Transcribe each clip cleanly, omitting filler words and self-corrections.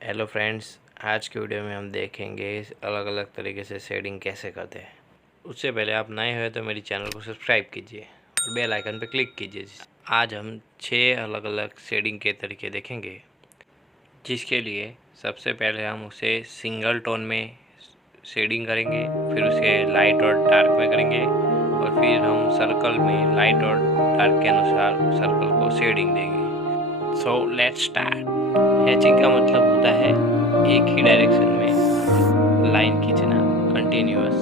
Hello friends, आज की video में हम देखेंगे अलग अलग तरीके से शेडिंग कैसे करते हैं। उससे पहले आप नए हैं तो मेरी चैनल को सब्सक्राइब कीजिए और बेल आइकन पर क्लिक कीजिए। आज हम 6 अलग अलग शेडिंग के तरीके देखेंगे, जिसके लिए सबसे पहले हम उसे सिंगल टोन में शेडिंग करेंगे, फिर उसे लाइट और डार्क में करेंगे और फिर हम सर्कल में लाइट और डार्क के अनुसार सर्कल को शेडिंग देंगे। So let's start. हैचिंग का मतलब होता है एक ही डायरेक्शन में लाइन खींचना, कंटिन्यूअस।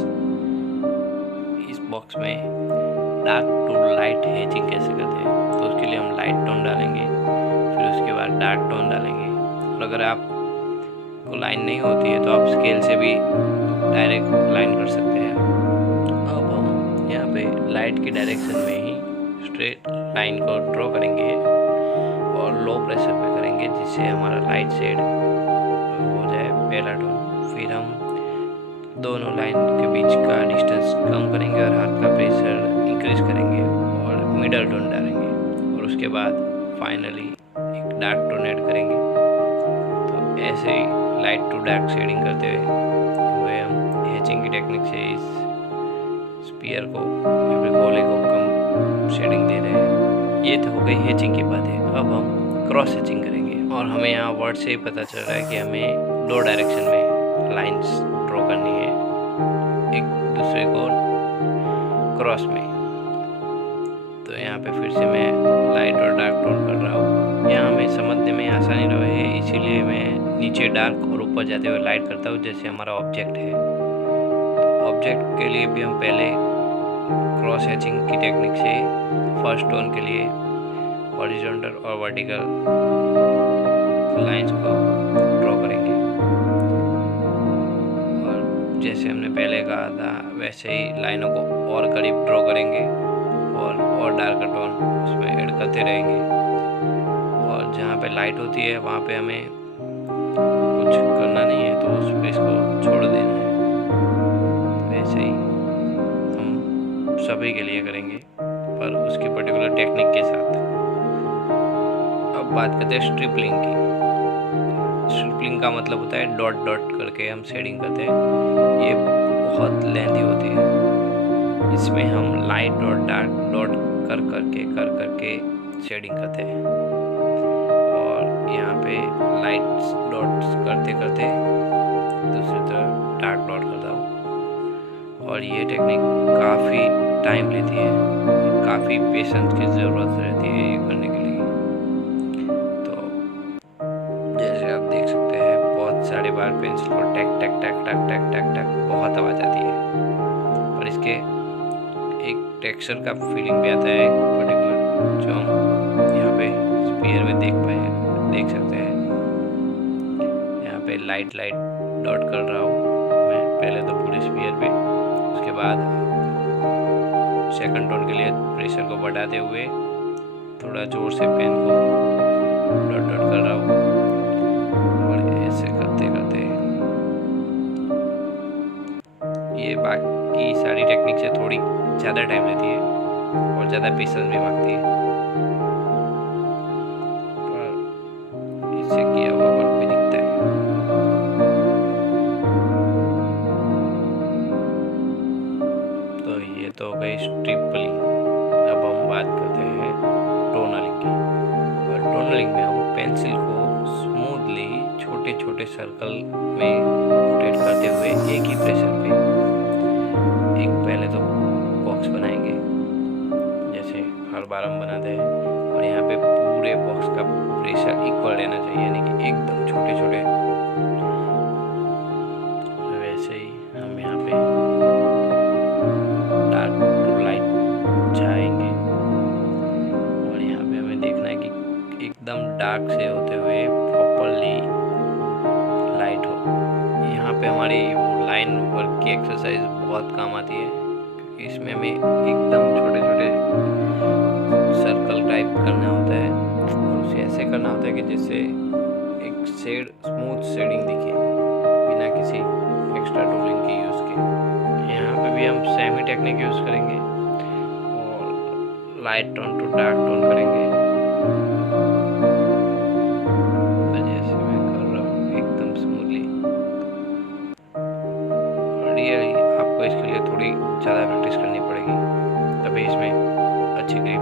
इस बॉक्स में डार्क टू लाइट हैचिंग कैसे करते हैं, तो उसके लिए हम लाइट टोन डालेंगे, फिर उसके बाद डार्क टोन डालेंगे। और अगर आपको लाइन नहीं होती है तो आप स्केल से भी डायरेक्ट लाइन कर सकते हैं। अब हम यहाँ पे लाइट की डायरेक्शन में ही स्ट्रेट लाइन को ड्रॉ करेंगे और लो प्रेशर पे करेंगे, जिससे हमारा लाइट शेड हो जाए पहला टोन। फिर हम दोनों लाइन के बीच का डिस्टेंस कम करेंगे और हाथ का प्रेशर इंक्रीज करेंगे और मिडल टोन डालेंगे और उसके बाद फाइनली एक डार्क टोन ऐड करेंगे। तो ऐसे ही लाइट टू डार्क शेडिंग करते हुए हम हैचिंग की टेक्निक से इस स्पीयर को या फिर गोले को कम शेडिंग दे रहे हैं। ये तो हो गई हैचिंग की बातें। अब हम क्रॉस हैचिंग करेंगे और हमें यहाँ वर्ड से ही पता चल रहा है कि हमें दो डायरेक्शन में लाइंस ड्रॉ करनी है, एक दूसरे को क्रॉस में। तो यहाँ पे फिर से मैं लाइट और डार्क टोन कर रहा हूँ। यहाँ हमें समझने में आसानी रहे, इसीलिए मैं नीचे डार्क और ऊपर जाते हुए लाइट करता हूँ, जैसे हमारा ऑब्जेक्ट है। तो ऑब्जेक्ट के लिए भी हम पहले क्रॉस हैचिंग की टेक्निक से फर्स्ट टोन के लिए हॉरिजॉन्टल और वर्टिकल लाइंस को ड्रॉ करेंगे और जैसे हमने पहले कहा था वैसे ही लाइनों को और करीब ड्रॉ करेंगे और डार्क टोन उसमें ऐड करते रहेंगे। और जहाँ पे लाइट होती है वहाँ पे हमें कुछ करना नहीं है, तो उस प्लेस को छोड़ देना है। तो ऐसे ही हम सभी के लिए करेंगे, पर उसकी पर्टिकुलर टेक्निक के साथ। अब बात करते हैं स्ट्रिपलिंग की। स्ट्रिपलिंग का मतलब होता है डॉट डॉट करके हम शेडिंग करते हैं। ये बहुत लेंथी होती है। इसमें हम लाइट और डार्क डॉट कर करके शेडिंग करते हैं और यहाँ पे लाइट डॉट्स करते करते दूसरी तरफ डार्क डॉट करता हूँ। और ये टेक्निक काफ़ी टाइम लेती है, काफ़ी पेशेंस की ज़रूरत रहती है ये करने के लिए। तो जैसे आप देख सकते हैं, बहुत सारी बार पेंसिल को टैक टैक टैक टैक टैक टैक टैक बहुत आवाज़ आती है, पर इसके एक टेक्सचर का फीलिंग भी आता है पर्टिकुलर, जो हम यहाँ पे स्पीयर में देख सकते हैं। यहाँ पे लाइट डॉट कर रहा हूँ मैं पहले तो पूरे स्पीयर पे, उसके बाद सेकंड टोन के लिए प्रेशर को बढ़ाते हुए थोड़ा जोर से पेन को डॉट डॉट कर रहा हूँ और ऐसे करते करते ये बाकी सारी टेक्निक से थोड़ी ज़्यादा टाइम लेती है और ज़्यादा पेशेंस भी मांगती है, पर इससे किया हुआ वर्क भी दिखता है। तो ये तो हो गई स्ट्रिपलिंग। अब हम बात करते हैं टोनलिंग की। और टोनलिंग में हम पेंसिल को स्मूथली छोटे छोटे सर्कल में रोटेट करते हुए एक ही प्रेशर पे एक पहले तो बॉक्स बनाएंगे, जैसे हर बार हम बनाते हैं। और यहाँ पे पूरे बॉक्स का प्रेशर इक्वल रहना चाहिए, यानी कि एकदम छोटे छोटे। वैसे ही हम यहाँ पे डार्क टू लाइट जाएंगे और यहाँ पे हमें देखना है कि एकदम डार्क से होते हुए प्रॉपरली लाइट हो। यहाँ पे हमारी वो लाइन वर्क की एक्सरसाइज बहुत काम आती है, क्योंकि इसमें हमें एकदम छोटे छोटे सर्कल टाइप करना होता है और उसे ऐसे करना होता है कि जिससे एक शेड स्मूथ शेडिंग दिखे बिना किसी एक्स्ट्रा टूलिंग के यूज़ के। यहाँ पे भी हम सेम ही टेक्निक यूज़ करेंगे और light tone to dark tone करेंगे। तो जैसे मैं कर रहा हूँ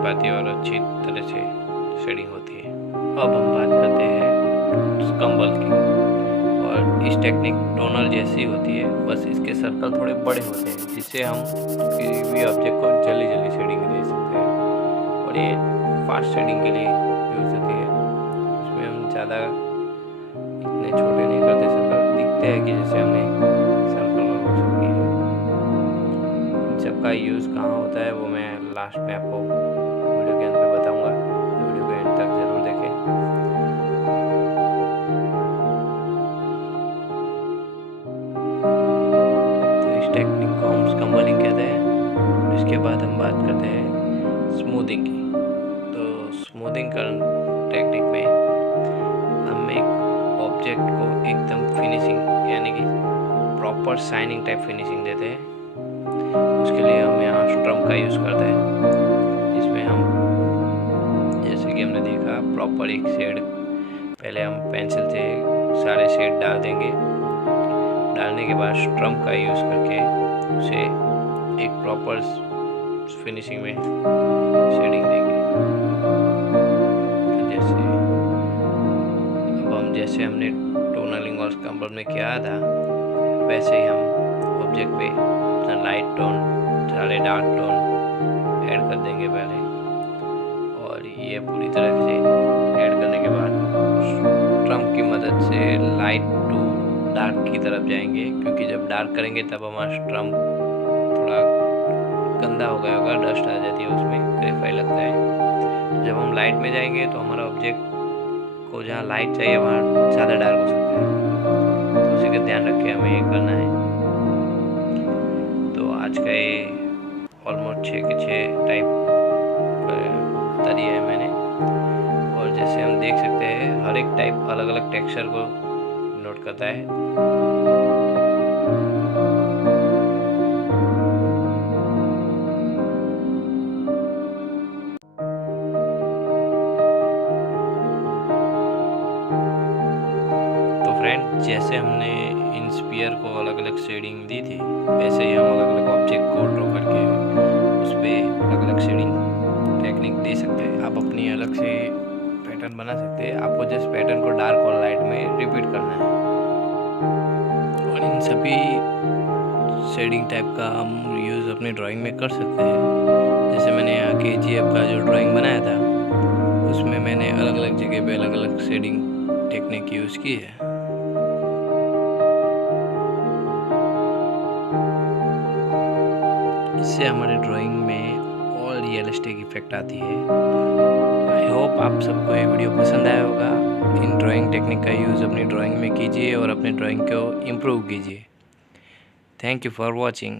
पाती है और अच्छी तरह से शेडिंग होती है। अब हम बात करते हैं कंबल की। और इस टेक्निक टोनल जैसी होती है, बस इसके सर्कल थोड़े बड़े होते हैं जिससे हम किसी भी ऑब्जेक्ट को जल्दी जल्दी शेडिंग दे सकते हैं। और ये फास्ट शेडिंग के लिए यूज होती है। इसमें हम ज़्यादा इतने छोटे नहीं करते, सर्कल दिखते हैं कि जैसे हमने सर्कल और रोशन किया है। इन सब का यूज़ कहाँ होता है वो मैं लास्ट में आपको वीडियो के अंत में बताऊँगा। वीडियो के एंड तक ज़रूर देखें। टेक्निक को हम स्कम्बलिंग कहते हैं। इसके बाद हम बात करते हैं स्मूथिंग की। तो स्मूथिंग टेक्निक में हम एक ऑब्जेक्ट को एकदम फिनिशिंग यानी कि प्रॉपर शाइनिंग टाइप फिनिशिंग देते हैं। उसके लिए हम यहाँ स्ट्रम का यूज़ करते हैं, जिसमें हम जैसे कि हमने देखा प्रॉपर एक शेड पहले हम पेंसिल से सारे शेड डाल देंगे। डालने के बाद स्ट्रम का यूज़ करके उसे एक प्रॉपर फिनिशिंग में शेडिंग देंगे। जैसे हमने टोनलिंग और स्कम्बल में किया था वैसे ही हम ऑब्जेक्ट पे अपना लाइट टोन सारे डार्क टोन ऐड कर देंगे पहले। और ये पूरी तरह से ऐड करने के बाद स्ट्रम की मदद से लाइट टू डार्क की तरफ जाएंगे, क्योंकि जब डार्क करेंगे तब हमारा स्ट्रम थोड़ा गंदा हो गया होगा, डस्ट आ जाती है उसमें, ग्रेफाई लगता है। जब हम लाइट में जाएंगे तो हमारा ऑब्जेक्ट को जहाँ लाइट चाहिए वहाँ ज़्यादा डार्क हो सकता है, तो उसी का ध्यान रख के हमें ये करना है। तो आज का ये ऑलमोस्ट 6 के 6 टाइप बता दिया है मैंने। और जैसे हम देख सकते हैं हर एक टाइप अलग अलग टेक्सचर को नोट करता है। तो फ्रेंड, जैसे हमने इन स्फीयर को अलग अलग शेडिंग दी थी वैसे ही हम अलग अलग ऑब्जेक्ट को ड्रॉ करके उस पर अलग अलग शेडिंग टेक्निक दे सकते हैं। आप अपनी अलग से पैटर्न बना सकते हैं। आपको जिस पैटर्न को डार्क और लाइट में रिपीट करना है। और इन सभी शेडिंग टाइप का हम यूज़ अपनी ड्राइंग में कर सकते हैं। जैसे मैंने यहाँ KGF का जो ड्राइंग बनाया था उसमें मैंने अलग अलग जगह पे अलग अलग शेडिंग टेक्निक यूज़ की है। इससे हमारे ड्राइंग में और रियलिस्टिक इफेक्ट आती है। आई होप आप सबको ये वीडियो पसंद आया होगा। इन ड्राइंग टेक्निक का यूज़ अपनी ड्राइंग में कीजिए और अपनी ड्राइंग को इम्प्रूव कीजिए। Thank you for watching.